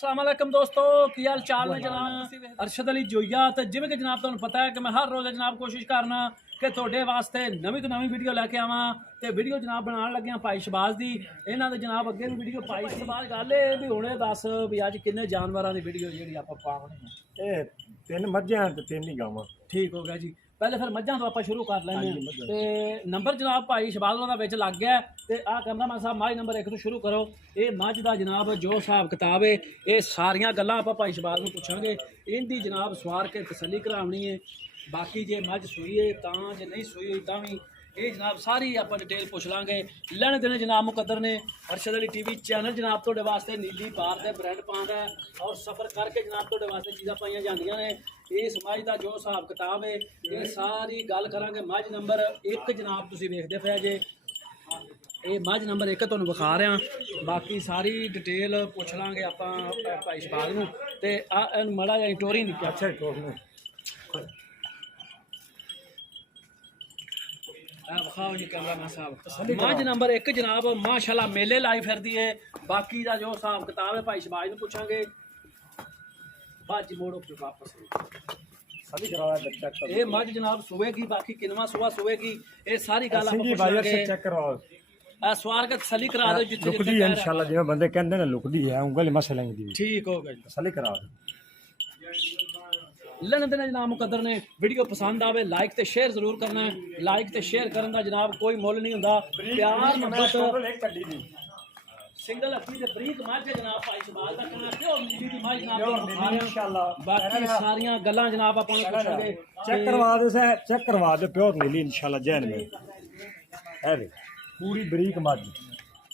अस्सलामुअलैकुम दोस्तों, की हाल चाल ने जनाब अरशद अली जोया। तो जिवें कि जनाब तुहानूं पता है कि मैं हर रोज़ जनाब कोशिश करना कि तुहाडे वास्ते नवीं तो नवीं वीडियो लैके आवां। तो वीडियो जनाब बनाने लगे भाई शबाज दी। इन्हां दे जनाब अगे भी वीडियो पाई इस बाद गल ये भी हुणे दस भी अज किन्ने जानवरां दी वीडियो जिहड़ी आपां पावणी है। ये तीन मझां ते तीन ही गावां। ठीक हो गया जी। पहले फिर मझां तो आप शुरू कर लैने ते नंबर जनाब भाई शबाज होना विच लग गया। तो आ कैमरामैन साहब माई नंबर 1 तो शुरू करो। ये मझ का जनाब जो हिसाब किताब है ये सारियां गल्लां आपां भाई शबाज नूं पुछांगे। इनकी जनाब सवार के तसल्ली करावनी है। बाकी जे मझ सूई है तां जे नहीं सूई हुई तां भी ये जनाब सारी आप डिटेल पुछ लाँगे। लैने देने जनाब मुकद्दर ने अरशद अली टीवी चैनल जनाब थोड़े वास्ते नीली बार के ब्रांड पाँदा है और सफ़र करके जनाब थोड़े वास्ते चीज़ां पाई जांदियां ने। इस मझ का जो हिसाब किताब है ये सारी गल करांगे। मझ नंबर 1 जनाब तुसीं वेखदे पे जे ये मझ नंबर 1 तुहानूं विखा रहा। बाकी सारी डिटेल पुछ लाँगे आपां भाई शबाज नूं ते माड़ा जिहा टोरी नहीं अच्छा टोरने विखाओ जी कैमरामैन साहब। मझ नंबर 1 जनाब माशाल्लाह मेले लाई फिरदी है। बाकी का जो हिसाब किताब है भाई शबाज नूं पुछांगे। बाजी मोड़ो फिर वापस सभी करवाया बच्चा का ये मझ जनाब सुवेगी। बाकी किनवा सुबह सुवेगी ये सारी गल सिंगी भाई से चेक करवाओ। सवार का तसली करा दो जिथे लुकदी है इंशाल्लाह जिवें बंदे कहंदे ने लुकदी है उंगल मसले दी ठीक हो गया। तसली करा दो। लेने देने जनाब मुकद्दर ने वीडियो पसंद आवे लाइक ते शेयर जरूर करना है। लाइक ते शेयर करने का जनाब कोई मुल नहीं हुंदा। प्यार मोहब्बत एक कड्डी दी सिंगल अखी ते बरीक मझ जनाब भाई शबाज दा कहना क्यों नीली दी मझ जनाब इंशाल्लाह। बाकी सारियां गल्लां जनाब आपां नूं पुछांगे। चेक करवा दो से चेक करवा दो प्योर नीली इंशाल्लाह जैन में है वे पूरी बरीक मझ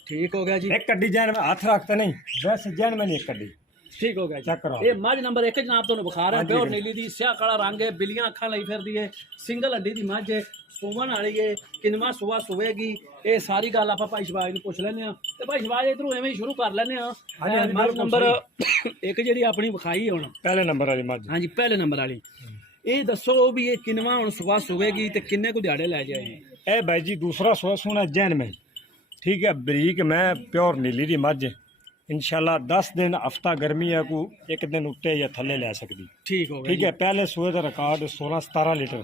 ठीक हो गया जी। एक कड्डी जैन में हाथ रखते नहीं वैसे जैन में नहीं एक कड्डी ठीक हो गया चेक करो। ये मझ नंबर 1 जनाब तुहानूं विखा रहा है। प्योर नीली दी स्याह काला रंग है बिलियां अखां लई फिरदी है सिंगल हड्डी दी मझ है सूवन वाली है किनवा सुबह सुवेगी। ये सारी गल आप भाई शबाज नूं पुछ लैंदे आ ते भाई शबाज इधरों एवें शुरू कर लैंदे आ। मझ नंबर 1 जिहड़ी अपनी विखाई हुण पहले नंबर वाली मझ हाँ जी पहले नंबर वाली ये दसो भी ये किनवा हुण सुबह सुवेगी ते किन्ने को दिहाड़े लै जाएगी। ए भाई जी दूसरा सोना जैन में ठीक है बरीक मैं प्योर नीली दी मझ इंशाल्लाह 10 दिन हफ्ता गर्मी है को एक दिन उत्ते या थले ले सकती ठीक हो गया ठीक है। पहले सुए का रिकॉर्ड 16-17 लीटर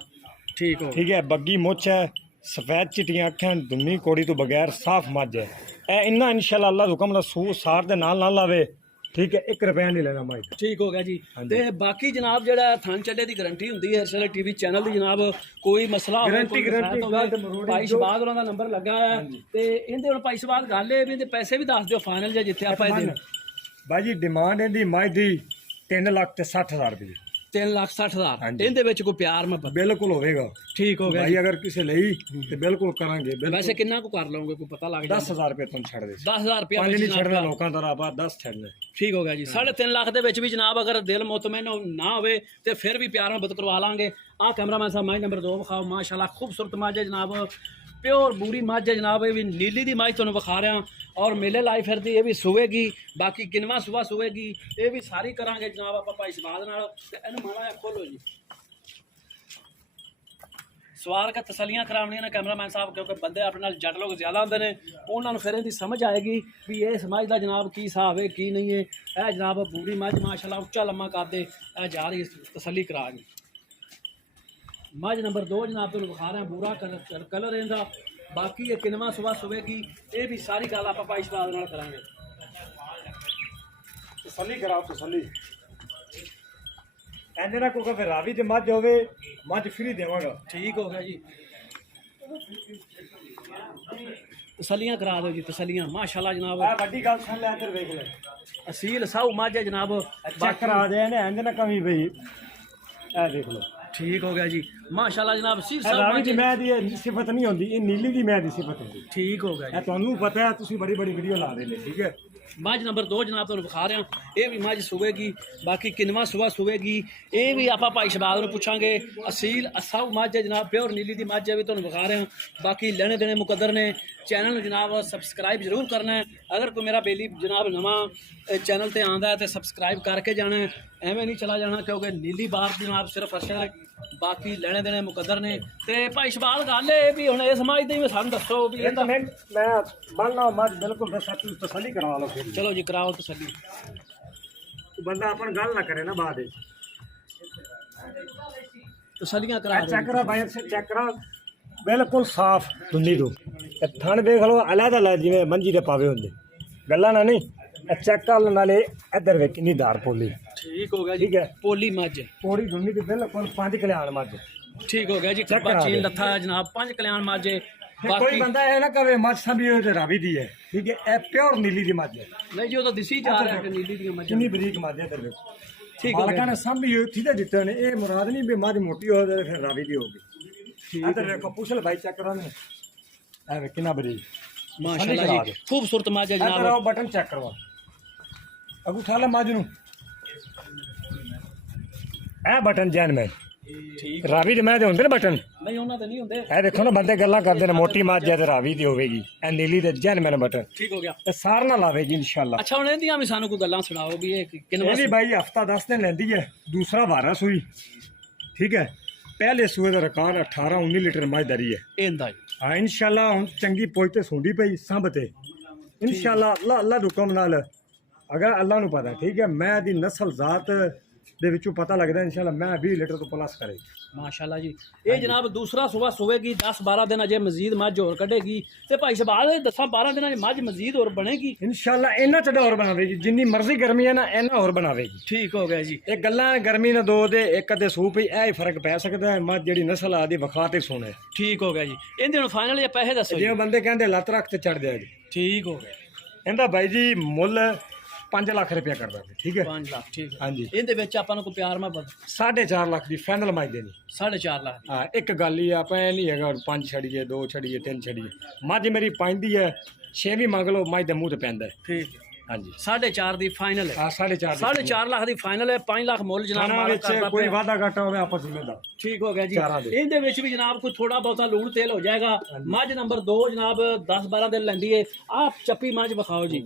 ठीक हो ठीक है। बग्गी मुछ है सफेद चिटियां अखां दुनी कोड़ी तो बगैर साफ मझ है ए इन्ना इंशाल्लाह अल्लाह हुक्म नाल सू सार दे नाल नाल आवे ठीक है। 1 रुपया नहीं लेना मझ ठीक हो गया जी। ते बाकी जनाब जेड़ा थन चड्डे की गारंटी हुंदी है अरशद टीवी चैनल दी जनाब कोई मसला होवे भाई शबाज होरां दा नंबर लगा है ते इहदे हुण भाई शबाज गल है भी इहदे पैसे भी दस दिओ फाइनल जे जिथे आपां इहदे भाई जी डिमांड इहदी मझ दी 3,60,000 रुपये 3,60,000 इहदे विच कोई प्यार मोहब्बत बिल्कुल होवेगा ठीक हो गया भाई अगर किसी लई तो बिल्कुल करांगे वैसे कितना को कर लोगे कोई पता लग 10,000 रुपये तुम छड़ दे 10,000 रुपया पानी नहीं छड़ना लोकां दा राबा 10 छड़ने ठीक हो गया जी। 3.5 लाख दे विच भी जनाब अगर दिल मुतमैन ना होवे ते फिर भी प्यार मोहब्बत करवा लांगे। आ कैमरामैन साहब मझ नंबर 2 विखाओ माशाल्लाह खूबसूरत मझ है जनाब प्योर बूरी मझ है जनाब। ये भी नीली दी मझ तुहानूं विखा रहा और मेले लाई फिरदी ये भी सुवेगी। बाकी किनवा सुबह सुवेगी ये भी सारी करांगे जनाब आपां भाई शबाज नाल ते इहनूं माड़ा जिहा खोलो जी सवार का तसलियां करावनियां ने कैमरामैन साहब क्योंकि बंदे अपने नाल जट लोग ज़्यादा होंदे ने उन्होंने फिर इहदी समझ आएगी भी ये समझ दा जनाब की हिसाब है की नहीं है। यह जनाब पूरी मझ माशाल्लाह उच्चा लम्मा कर दे जा रही तसली करा गई। मझ नंबर 2 जनाब तुहानूं विखा रहे हैं बूरा कलर इहदा। बाकी ये किनवा सुबह सुवेगी ये भी सारी गल आपां भाई शबाज नाल करांगे। तसली कराओ तसली कहते ना कोई फिर रावी ते मझ होवे मझ फ्री देवांगा ठीक हो गया जी। तसलियां करा दो जी तसलियां माशाल्लाह जनाब आ बड़ी गल सुन ले इधर देख ले असील साऊ मझ है जनाब चेक करा दे ने इंज ना कमी भई ए देख लो ठीक हो गया जी माशाल्लाह जनाब असील साऊ रावी मझ दी मैं दी सिफत नहीं होंदी ये नीली दी मैं दी सिफत होंदी ठीक हो गया ए तुहानू पता है तुसी बड़ी बड़ी वीडियो ला रहे ने ठीक है। मझ नंबर 2 जनाब तुहानूं विखा रहे हैं ये भी मझ सुवेगी। बाकी किनवा सुबह सुवेगी ये भी आपां भाई शबाज नूं पुछांगे। असील साऊ मझ है जनाब प्योर नीली दी मझ है भी तुहानूं विखा रहे हैं। बाकी लेने देने मुकद्दर ने चैनल नूं जनाब सबसक्राइब जरूर करना है। अगर कोई मेरा बेली जनाब नवा चैनल ते आंदा है तो सबसक्राइब करके जाना है एवें नहीं चला जाना क्योंकि नीली बार जनाब सिर्फ अरशद बाकी लेने देने मुकद्दर ने ते भाई शबाज गल है भी हुण इस मझ दी भी सानूं दस्सो भी एक मिनट मैं बनना मझ बिल्कुल बस तसली करवा लो फिर चलो जी कराओ तसल्ली ਬੰਦਾ ਆਪਾਂ ਨਾਲ ਗੱਲ ਨਾ ਕਰੇ ਨਾ ਬਾਅਦ ਵਿੱਚ ਤਸੱਲੀਆਂ ਕਰਾ ਚੈੱਕ ਕਰਾ ਭਾਈ ਸੇ ਚੈੱਕ ਕਰਾ ਬਿਲਕੁਲ ਸਾਫ਼ ਦੁੰਨੀ ਤੋਂ ਇਹ ਥਣ ਵੇਖ ਲਓ ਅਲੱਗ ਅਲੱਗ ਜਿਵੇਂ ਮੰਜੀ ਦੇ ਪਾਵੇ ਹੁੰਦੇ ਗੱਲਾਂ ਨਾ ਨਹੀਂ ਇਹ ਚੈੱਕ ਕਰ ਨਾਲੇ ਇੱਧਰ ਵੇਖ ਕਿੰਨੀ ਧਾਰ ਪੋਲੀ ਠੀਕ ਹੋ ਗਿਆ ਜੀ ਠੀਕ ਹੈ ਪੋਲੀ ਮੱਝ ਪੋੜੀ ਦੁੰਨੀ ਤੇ ਬਿਲਕੁਲ 5 ਕਲਿਆਣ ਮੱਝ ਠੀਕ ਹੋ ਗਿਆ ਜੀ Check ਕਰਾ ਬੱਚੀ ਦੇ। ਲੱਥਾ ਹੈ ਜਨਾਬ 5 ਕਲਿਆਣ ਮੱਝ ਹੈ। ਕੋਈ ਬਾਕੀ ਬੰਦਾ ਇਹ ਨਾ ਕਵੇ ਮੱਝ ਸੰਭੀ ਹੋਈ ਤੇ ਰਾਵੀ ਦੀ ਹੈ ਠੀਕ ਹੈ ਇਹ ਪਿਓਰ ਨੀਲੀ ਦੀ ਮੱਝ ਹੈ ਨਹੀਂ ਜੀ ਉਹ ਤਾਂ ਦਿਸੀ ਜਾ ਰਿਹਾ ਕਿ ਨੀਲੀ ਦੀਆਂ ਮੱਝਾਂ ਕਿੰਨੀ ਬਰੀਕ ਮੱਝ ਹੈ ਤੇਰੇ ਵਿੱਚ ਠੀਕ ਹੋ ਮਾਲਕਾਂ ਗਿਆ ਨੇ ਸੰਭੀ ਹੋਈ ਥੀ ਤੇ ਦਿੱਤੇ ਨੇ ਇਹ ਮੁਰਾਦ ਨਹੀਂ ਵੀ ਮੱਝ ਮੋਟੀ ਹੋ ਜਾਵੇ ਫਿਰ ਰਾਵੀ ਦੀ ਹੋਗੀ ਇੱਧਰ ਵੇਖੋ ਪੁੱਛ ਲੈ ਭਾਈ ਚੈੱਕ ਕਰਾ ਨੇ ਇਹ ਵੇ ਕਿੰਨਾ ਬਰੀਕ ਮਾਸ਼ਾਅੱਲਾ ਜੀ ਖੂਬਸੂਰਤ ਮੱਝ ਹੈ ਇੱਧਰ ਜਨਾਬ ਆਓ ਬਟਨ ਚੈੱਕ ਕਰਵਾ ਅਗੂ ਉਠਾ ਲੈ ਮੱਝ ਨੂੰ ਇਹ ਬਟਨ ਜੈਨ ਮੈਂ ਠੀਕ ਰਾਵੀ ਦੇ ਮੈਂ ਦੇ ਹੁੰਦੇ ਨੇ ਬਟਨ ਨਹੀਂ ਉਹਨਾਂ ਤੇ ਨਹੀਂ ਹੁੰਦੇ ਇਹ ਦੇਖੋ ਨਾ ਬੰਦੇ ਗੱਲਾਂ ਕਰਦੇ ਨੇ ਮੋਟੀ ਮੱਝ ਹੈ ਤੇ ਰਾਵੀ ਦੀ ਹੋਵੇਗੀ ਇਹ ਨੀਲੀ ਦੇ ਜੈਨ ਮੈਂ ਬਟਨ ਠੀਕ ਹੋ ਗਿਆ ਤੇ ਸਾਰ ਨਾਲ ਆਵੇਗੀ ਇਨਸ਼ਾਅੱਲਾ ਅੱਛਾ ਹੁਣ ਇਹਦੀਆਂ ਵੀ ਸਾਨੂੰ ਕੋਈ ਗੱਲਾਂ ਸੁਣਾਓ ਵੀ ਇਹ ਕਿੰਨਾ ਇਹ ਵੀ ਭਾਈ ਹਫਤਾ 10 ਦਿਨ ਲੈਂਦੀ ਹੈ ਦੂਸਰਾ ਵਾਰਾ ਸੂਈ ਠੀਕ ਹੈ ਪਹਿਲੇ ਸੂਏ ਦਾ ਰਿਕਾਰਡ 18 19 ਲੀਟਰ ਮੱਝ ਦਰੀ ਹੈ ਇਹਦਾ ਹੀ ਹਾਂ ਇਨਸ਼ਾਅੱਲਾ ਹੁਣ ਚੰਗੀ ਪੋਚ ਤੇ ਸੁੰਦੀ ਪਈ ਸੰਭ ਤੇ ਇਨਸ਼ਾਅੱਲਾ ਅੱਲਾ ਦੇ ਹੁਕਮ ਨਾਲ ਅਗਰ ਅੱਲਾ ਨੂੰ ਪਤਾ ਠੀਕ ਹੈ ਮੈਂ ਦੀ ਨਸਲ ਜ਼ਾਤ ਦੇ ਵਿੱਚੋਂ ਪਤਾ ਲੱਗਦਾ ਇਨਸ਼ਾਅੱਲਾ ਮੈਂ 20 ਲੀਟਰ ਤੋਂ ਪਲੱਸ ਕਰੇ ਮਾਸ਼ਾਅੱਲਾ ਜੀ ਇਹ ਜਨਾਬ ਦੂਸਰਾ ਸੂਬਾ ਸੋਵੇਗੀ 10-12 ਦਿਨ ਅਜੇ ਮਜ਼ੀਦ ਮੱਝ ਹੋਰ ਕੱਢੇਗੀ ਤੇ ਭਾਈ ਸ਼ਬਾਜ਼ 10-12 ਦਿਨਾਂ 'ਚ ਮੱਝ ਮਜ਼ੀਦ ਹੋਰ ਬਣੇਗੀ ਇਨਸ਼ਾਅੱਲਾ ਇਹਨਾਂ ਚੜਾ ਹੋਰ ਬਣਾਵੇਗੀ ਜਿੰਨੀ ਮਰਜ਼ੀ ਗਰਮੀ ਹੈ ਨਾ ਇਹਨਾਂ ਹੋਰ ਬਣਾਵੇਗੀ ਠੀਕ ਹੋ ਗਿਆ ਜੀ ਇਹ ਗੱਲਾਂ ਗਰਮੀ ਨਾਲ ਦੋ ਦੇ ਇੱਕ ਅੱਧੇ ਸੂਪ ਹੀ ਇਹ ਹੀ ਫਰਕ ਪੈ ਸਕਦਾ ਹੈ ਮੱਝ ਜਿਹੜੀ ਨਸਲ ਆਦੀ ਵਿਖਾ ਤੇ ਸੋਨੇ ਠੀਕ ਹੋ ਗਿਆ ਜੀ ਇਹਦੇ ਹੁਣ ਫਾਈਨਲ ਇਹ ਪੈਸੇ ਦੱਸੋ ਜੀ ਜਿਵੇਂ ਬੰਦੇ ਕਹਿੰਦੇ ਲੱਤ ਰੱਖ ਤੇ ਚੜ ਦਿਆ ਜੀ ਠੀਕ ਹੋ ਗਿਆ ਇਹਦਾ ਬਾਈ ਜੀ ਮੁੱਲ 5 ਲੱਖ ਰੁਪਇਆ ਕਰਦਾ ਜੀ ਠੀਕ ਹੈ 5 ਲੱਖ ਠੀਕ ਹੈ ਹਾਂਜੀ ਇਹਦੇ ਵਿੱਚ ਆਪਾਂ ਨੂੰ ਕੋਈ ਪਿਆਰ ਮੁਹੱਬਤ 4.5 ਲੱਖ ਦੀ ਫਾਈਨਲ ਮੱਝ ਦੇਣੀ 4.5 ਲੱਖ ਹਾਂ ਇੱਕ ਗੱਲ ਹੀ ਆ, ਆਪਾਂ ਇਹ ਨਹੀਂ ਹੈਗਾ 5 ਛੜੀਏ 2 ਛੜੀਏ 3 ਛੜੀਏ ਮੱਝ ਮੇਰੀ ਪੈਂਦੀ ਹੈ 6 ਵੀ ਮੰਗ ਲਓ ਮੱਝ ਦੇ ਮੂੰਹ ਤੇ ਪੈਂਦਾ ਹੈ ਠੀਕ ਹਾਂਜੀ 4.5 ਦੀ ਫਾਈਨਲ ਹੈ ਹਾਂ 4.5 4.5 ਲੱਖ ਦੀ ਫਾਈਨਲ ਹੈ 5 ਲੱਖ ਮੁੱਲ ਜਨਾਬ ਖਾਣਾ ਮਾਲਕ ਵਿੱਚ ਕਰਦਾ ਕੋਈ ਪਿਆ। ਵਾਧਾ ਘਾਟਾ ਹੋਵੇ ਆਪਸ ਵਿੱਚ ਦਾ ਠੀਕ ਹੋ ਗਿਆ ਜੀ ਚਾਰਾਂ ਦੇ। ਇਹਦੇ ਵਿੱਚ ਵੀ ਜਨਾਬ ਕੋਈ ਥੋੜਾ ਬਹੁਤਾ ਲੂਣ ਤੇਲ ਹੋ ਜਾਏਗਾ ਮੱਝ ਨੰਬਰ 2 ਜਨਾਬ 10-12 ਦਿਨ ਲੈਂਦੀ ਏ ਆਹ ਚੱਪੀ ਮੱਝ ਵਿਖਾਓ ਜੀ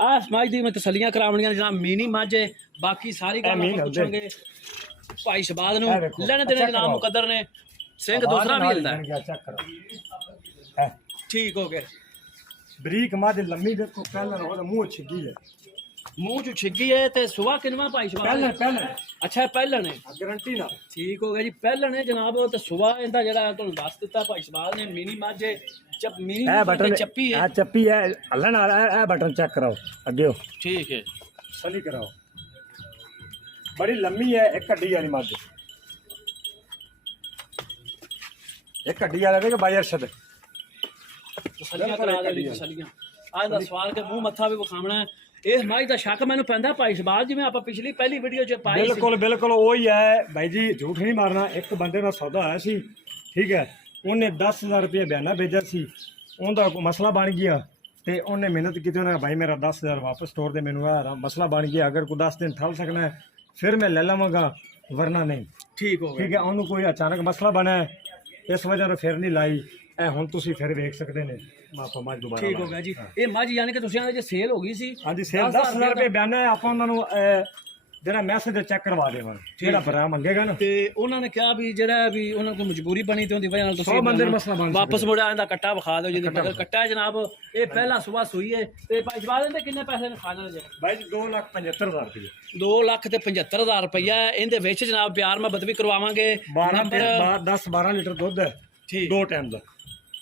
ਆਹ ਮੱਝ ਦੀ ਮੈਂ ਤਸੱਲੀਆਂ ਕਰਾਉਣੀਆਂ ਜਨਾਬ ਮੀਨੀ ਮੱਝ ਹੈ ਬਾਕੀ ਸਾਰੀ ਗੱਲ ਮੀਨ ਆਪਾਂ ਹੁੰਦੇ। ਪੁੱਛਾਂਗੇ ਭਾਈ ਸ਼ਬਾਦ ਨੂੰ ਇਹ ਵੇਖੋ, ਲੈਣੇ ਦੇਣੇ check ਜਨਾਬ ਕਰਾਓ। ਮੁਕੱਦਰ ਨੇ ਸਿੰਘ ਦੂਸਰਾ ਵੀ ਹਿਲਦਾ ਹੈ। ਚੈੱਕ ਕਰੋ ਠੀਕ ਹੋ ਗਿਆ ਬਰੀਕ ਮੱਝ ਲੰਮੀ ਦੇਖੋ ਪਹਿਲਾਂ ਉਹਦਾ ਮੂੰਹ ਛਿੱਗੀ ਹੈ ਮੂੰਹ ਚ ਛਿੱਗੀ ਹੈ ਤੇ ਸੁਆ ਕਿਨਵਾ ਭਾਈ ਸ਼ਬਾਦ ਪਹਿਲਾਂ ਅੱਛਾ ਪਹਿਲਣ ਹੈ ਗਾਰੰਟੀ ਨਾਲ ਠੀਕ ਹੋ ਗਿਆ ਜੀ ਪਹਿਲਣ ਹੈ ਜਨਾਬ ਤੇ ਸੁਆ ਇਹਦਾ ਜਿਹੜਾ ਤੁਹਾਨੂੰ ਦੱਸ ਦਿੱਤਾ ਭਾਈ ਸ਼ਬਾਦ ਨੇ ਮੀਨੀ ਮੱਝ ਹੈ ਮੀਨੀ ਇਹ ਬਟਨ ਚੱਪੀ ਹੈ ਇਹ ਚੱਪੀ ਹੈ ਹੱਲਣ ਵਾਲਾ ਇਹ ਬਟਨ ਚੈੱਕ ਕਰਾਓ ਅੱਗੇ ਠੀਕ ਹੈ ਸਲੀ ਕਰਾਓ ਬੜੀ ਲੰਮੀ ਹੈ ਇੱਕ ਹੱਡੀ ਵਾਲੀ ਮੱਝ ਇੱਕ ਹੱਡੀ ਵਾਲਾ ਦੇਖ ਬਾਈ ਅਰਸ਼ਦ ਤਸੱਲੀਆਂ ਕਰਾ ਦੇ ਲਈ ਤਸੱਲੀਆਂ ਆਹ ਦਾ ਸਵਾਲ ਕੇ ਮੂੰਹ ਮੱਥਾ ਵੀ ਵਿਖਾਉਣਾ ਹੈ ਇਹ ਮਾਈ ਦਾ ਸ਼ੱਕ ਮੈਨੂੰ ਪੈਂਦਾ ਭਾਈ ਸ਼ਬਾਜ਼ ਜਿਵੇਂ ਆਪਾਂ ਪਿਛਲੀ ਪਹਿਲੀ ਵੀਡੀਓ 'ਚ ਪਾਈ ਸੀ ਬਿਲਕੁਲ ਬਿਲਕੁਲ ਉਹੀ ਹੈ ਬਾਈ ਜੀ ਝੂਠ ਨਹੀਂ ਮਾਰਨਾ ਇੱਕ ਬੰਦੇ ਦਾ ਸੌਦਾ ਹੋਇਆ ਸੀ ਠੀਕ ਹੈ ਉਹਨੇ 10000 ਰੁਪਏ ਬਿਆਨਾ ਭੇਜਿਆ ਸੀ ਉਹਦਾ ਕੋਈ ਮਸਲਾ ਬਣ ਗਿਆ ਤੇ ਉਹਨੇ ਮਿਹਨਤ ਕੀਤੀ ਉਹਨੇ ਭਾਈ ਮੇਰਾ 10000 ਵਾਪਸ ਸਟੋਰ ਦੇ ਮੈਨੂੰ ਆ ਮਸਲਾ ਬਣ ਗਿਆ ਅਗਰ ਕੋਈ 10 ਦਿਨ ਠੱਲ ਸਕਣਾ ਹੈ ਫਿਰ ਮੈਂ ਲੈ ਲਵਾਂਗਾ ਵਰਨਾ ਨਹੀਂ ਠੀਕ ਹੋ ਗਿਆ ਠੀਕ ਹੈ ਉਹਨੂੰ ਕੋਈ ਅਚਾਨਕ ਮਸਲਾ ਬਣਿਆ ਇਸ ਵਜ੍ਹਾ ਤੋਂ ਫਿਰ ਨਹੀਂ ਲਾਈ ਇਹ ਹੁਣ ਤੁਸੀਂ ਫਿਰ ਵੇਖ ਸਕਦੇ ਨੇ ਮਾਫਾ ਮੱਝ ਦੁਬਾਰਾ ਠੀਕ ਹੋ ਗਿਆ ਜੀ ਇਹ ਮੱਝ ਯਾਨੀ ਕਿ ਤੁਸੀਂ ਆਂਦੇ ਜੇ ਸੇਲ ਹੋ ਗਈ ਸੀ ਹਾਂਜੀ ਸੇਲ 10000 ਰੁਪਏ ਬਿਆਨਾ ਹੈ ਆਪਾਂ ਉਹਨਾਂ ਨੂੰ ਜਿਹੜਾ ਮੈਸੇਜ ਚੈੱਕ ਕਰਵਾ ਦੇਵਾਂਗੇ ਜਿਹੜਾ ਭਰਾ ਮੰਗੇਗਾ ਨਾ ਤੇ ਉਹਨਾਂ ਨੇ ਕਿਹਾ ਵੀ ਜਿਹੜਾ ਵੀ ਉਹਨਾਂ ਕੋਲ ਮਜਬੂਰੀ ਬਣੀ ਤੇ ਉਹਦੀ ਵਜ੍ਹਾ ਨਾਲ ਤੁਸੀਂ 100 ਬੰਦੇ ਨੂੰ ਮਸਲਾ ਬਣ ਵਾਪਸ ਮੁੜਿਆ ਇਹਦਾ ਕੱਟਾ ਵਿਖਾ ਦਿਓ ਜਿਹਦੀ ਮਗਰ ਕੱਟਾ ਹੈ ਜਨਾਬ ਇਹ ਪਹਿਲਾ ਸੁਬਾ ਸੂਈ ਹੈ ਤੇ ਭਾਈ ਜਵਾਬ ਇਹਦੇ ਕਿੰਨੇ ਪੈਸੇ ਨੇ ਖਾਣਾ ਜੇ ਬਾਈ ਜੀ 2,75,000 ਰੁਪਏ 2 ਲੱਖ ਤੇ 75,000 ਰੁਪਇਆ ਇਹਦੇ ਵਿੱਚ ਜਨਾਬ ਪਿਆਰ ਮੁਹੱਬਤ ਵੀ ਕਰਵਾਵਾਂਗੇ 10-12 ਲੀਟਰ ਦੁੱਧ ਹੈ ਠੀਕ 2 ਟਾਈਮ ਦਾ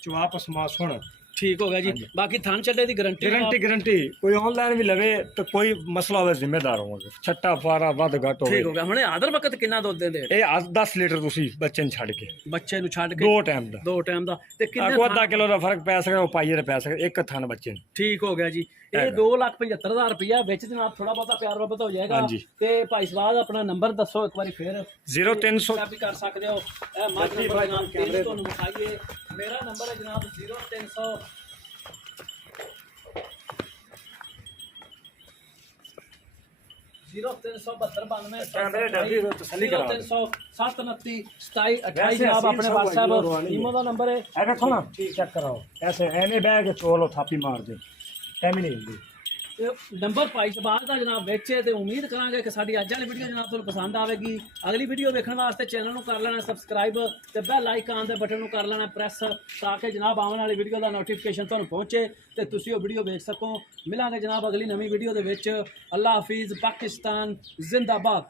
ਚਵਾਪ ਸਮਾਸ ਹੋਣਾ ਠੀਕ ਹੋ ਗਿਆ ਜੀ ਬਾਕੀ ਥਣ ਚੱਡੇ ਦੀ ਗਰੰਟੀ ਕੋਈ ਆਨਲਾਈਨ ਵੀ ਲਵੇ ਤਾਂ ਕੋਈ ਮਸਲਾ ਹੋਵੇ ਜ਼ਿੰਮੇਦਾਰ ਹੋਵਾਂਗੇ ਛੱਟਾ ਫਾਰਾ ਵੱਧ ਘੱਟ ਹੋਵੇ ਠੀਕ ਹੋ ਗਿਆ ਹੁਣ ਆਦਰ ਵਕਤ ਕਿੰਨਾ ਦੁੱਧ ਦਿੰਦੇ ਇਹ 10 ਲੀਟਰ ਤੁਸੀਂ ਬੱਚੇ ਨੂੰ ਛੱਡ ਕੇ ਬੱਚੇ ਨੂੰ ਛੱਡ ਕੇ 2 ਟਾਈਮ ਦਾ 2 ਟਾਈਮ ਦਾ ਤੇ ਕਿੰਨੇ ਕੋਈ ਅੱਧਾ ਕਿਲੋ ਦਾ ਫਰਕ ਪੈ ਸਕਦਾ ਉਹ ਪਾਈਏ ਦਾ ਪੈ ਸਕਦਾ ਇੱਕ ਥਣ ਬੱਚੇ ਨੂੰ ਠੀਕ ਹੋ ਗਿਆ ਜੀ ਇਹ 2,75,000 ਰੁਪਇਆ ਵਿੱਚ ਜਨਾਬ ਥੋੜਾ ਬਹੁਤਾ ਪਿਆਰ ਮੁਹੱਬਤ ਹੋ ਜਾਏਗਾ ਹਾਂਜੀ। ਤੇ ਭਾਈ ਸਵਾਦ ਆਪਣਾ ਨੰਬਰ ਦੱਸੋ ਇੱਕ ਵਾਰੀ ਫੇਰ 0300 ਕਾਪੀ ਕਰ ਸਕਦੇ ਹੋ ਇਹ ਮਾਝ ਨੰਬਰ ਜਨਾਬ ਤੇਲ ਤੁਹਾਨੂੰ ਵਿਖਾਈਏ ਮੇਰਾ ਨੰਬਰ ਹੈ ਜਨਾਬ 0300 जनाब अपने व्हाट्सएप ईमो का नंबर है देखो ना चेक कराओ ऐसे एने बैग चोलो थापी मार दे एम नहीं हिलदी ਨੰਬਰ ਭਾਈ ਸ਼ਬਾਜ਼ ਦਾ ਜਨਾਬ ਵੇਚੇ ਤੇ ਉਮੀਦ ਕਰਾਂਗੇ ਕਿ ਸਾਡੀ ਅੱਜ ਵਾਲੀ ਵੀਡੀਓ ਜਨਾਬ ਤੁਹਾਨੂੰ ਪਸੰਦ ਆਵੇਗੀ। ਅਗਲੀ ਵੀਡੀਓ ਵੇਖਣ ਵਾਸਤੇ ਚੈਨਲ ਨੂੰ ਕਰ ਲੈਣਾ ਸਬਸਕ੍ਰਾਈਬ ਤੇ ਬੈਲ ਆਈਕਨ ਦੇ ਬਟਨ ਨੂੰ ਕਰ ਲੈਣਾ ਪ੍ਰੈਸ, ਤਾਂ ਕਿ ਜਨਾਬ ਆਉਣ ਵਾਲੀ ਵੀਡੀਓ ਦਾ ਨੋਟੀਫਿਕੇਸ਼ਨ ਤੁਹਾਨੂੰ ਪਹੁੰਚੇ ਤੇ ਤੁਸੀਂ ਉਹ ਵੀਡੀਓ ਵੇਖ ਸਕੋ। ਮਿਲਾਂਗੇ ਜਨਾਬ ਅਗਲੀ ਨਵੀਂ ਵੀਡੀਓ ਦੇ ਵਿੱਚ। ਅੱਲਾ ਹਾਫਿਜ਼, ਪਾਕਿਸਤਾਨ ਜ਼ਿੰਦਾਬਾਦ।